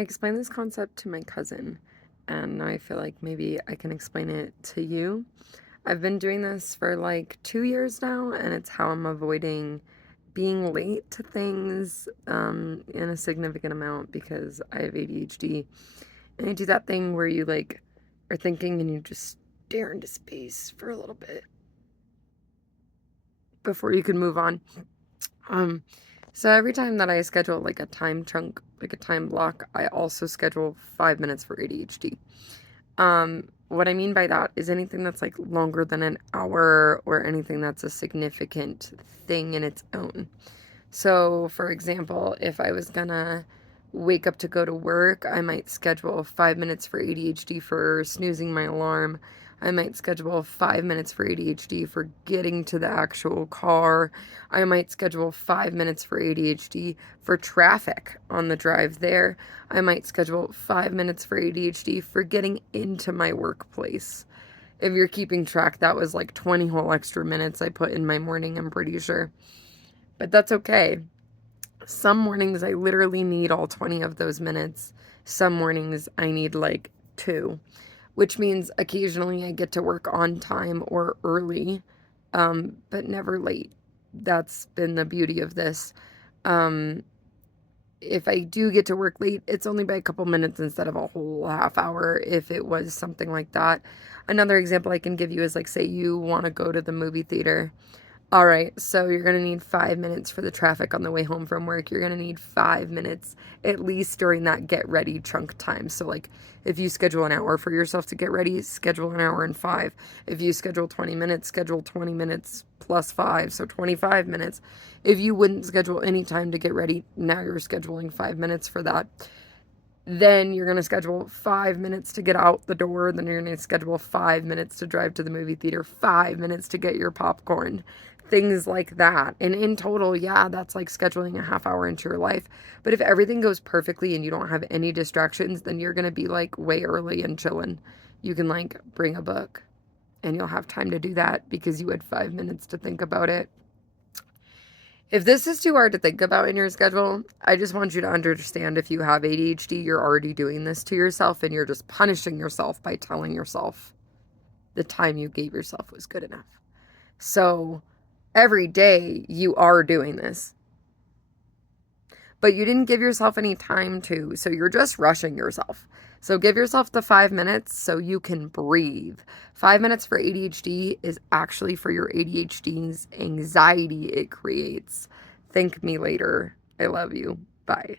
I explained this concept to my cousin, and now I feel like maybe I can explain it to you. I've been doing this for like 2 years now, and it's how I'm avoiding being late to things in a significant amount because I have ADHD. And I do that thing where you like are thinking and you just stare into space for a little bit before you can move on. Um, so every time that I schedule like a time chunk, like a time block, I also schedule 5 minutes for ADHD. What I mean by that is anything that's like longer than an hour or anything that's a significant thing in its own. So, for example, if I was gonna wake up to go to work, I might schedule 5 minutes for ADHD for snoozing my alarm. I might schedule 5 minutes for ADHD for getting to the actual car. I might schedule 5 minutes for ADHD for traffic on the drive there. I might schedule 5 minutes for ADHD for getting into my workplace. If you're keeping track, that was like 20 whole extra minutes I put in my morning, I'm pretty sure. But that's okay. Some mornings I literally need all 20 of those minutes. Some mornings I need like 2, which means occasionally I get to work on time or early, but never late. That's been the beauty of this. Um, if I do get to work late, it's only by a couple minutes instead of a whole half hour if it was something like that. Another example I can give you is like, say you want to go to the movie theater. All right, so you're going to need 5 minutes for the traffic on the way home from work. You're going to need 5 minutes at least during that get ready chunk time. So, like, if you schedule an hour for yourself to get ready, schedule an hour and 5. If you schedule 20 minutes, schedule 20 minutes plus 5, so 25 minutes. If you wouldn't schedule any time to get ready, now you're scheduling 5 minutes for that. Then you're going to schedule 5 minutes to get out the door. Then you're going to schedule 5 minutes to drive to the movie theater, 5 minutes to get your popcorn, things like that. And in total, yeah, that's like scheduling a half hour into your life. But if everything goes perfectly and you don't have any distractions, then you're going to be like way early and chilling. You can like bring a book and you'll have time to do that because you had 5 minutes to think about it. If this is too hard to think about in your schedule, I just want you to understand if you have ADHD, you're already doing this to yourself and you're just punishing yourself by telling yourself the time you gave yourself was good enough. So every day you are doing this, but you didn't give yourself any time to, so you're just rushing yourself. So give yourself the 5 minutes so you can breathe. 5 minutes for ADHD is actually for your ADHD's anxiety it creates. Thank me later. I love you. Bye.